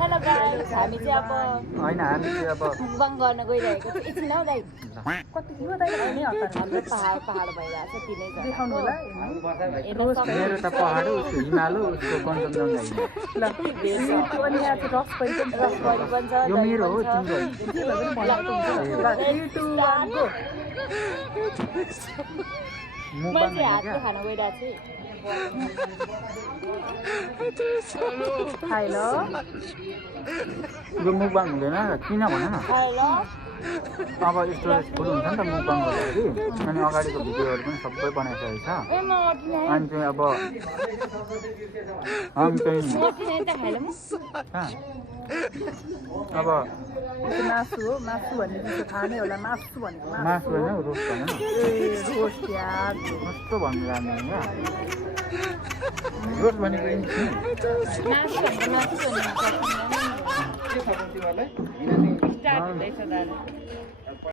Hello guys हामी चाहिँ अब होइन हामी चाहिँ अब मुक्बाङ गर्न गइरहेको छ एकछिन हौ दाइ कति थियो दाइ हैन हतार हाम्रो पहाड भइरहेको छ तिनै देखाउनु होला मेरो त पहाड हो उसको हिमाल हो उसको कञ्चनजङ्घा ल यो अनि यहाँ चाहिँ रस पनि छ यो मेरो हो तिम्रो जे भए पनि भनेको हुन्छ ल 3 2 1 गो मुक्बाङ मैले होइन हातले क्या खान गइरहेको खाइ ल यो मुक्बाङ हुँदैन किन भन न छु हेलो अब स्टोरेज फुल हुन्छ नि त मुक्बाङ गर्दाखेरि अनि अगाडिको भिडियोहरू पनि सबै बनाइसकेको छ ए म अटिनै अनि चाहिँ अब हामी चाहिँ अटिनै त खाइले म कहाँ? अब यो मासु हो मासु भन्ने चाहिँ थाहा नै होला मासु भनेको मासु होइन रोस्ट भन न ए रोस्ट यार कस्तो भन्नु जाने होइन रोस्ट भनेको यिनी मासु भन्नु के खानु तिमीहरूलाई स्टार्ट हुँदैछ दादा